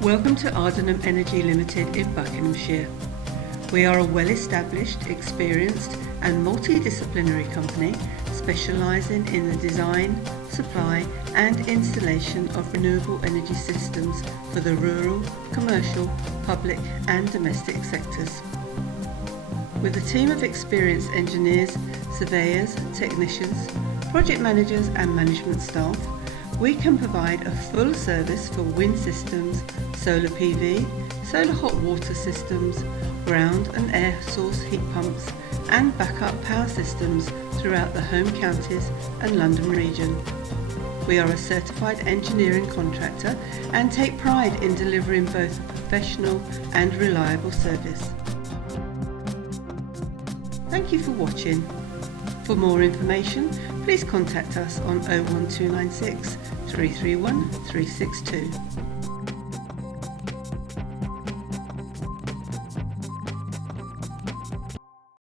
Welcome to Ardenham Energy Limited in Buckinghamshire. We are a well-established, experienced and multidisciplinary company specialising in the design, supply and installation of renewable energy systems for the rural, commercial, public and domestic sectors. With a team of experienced engineers, surveyors, technicians, project managers and management staff, we can provide a full service for wind systems, solar PV, solar hot water systems, ground and air source heat pumps and backup power systems throughout the home counties and London region. We are a certified engineering contractor and take pride in delivering both a professional and reliable service. Thank you for watching. For more information, please contact us on 01296 331 362.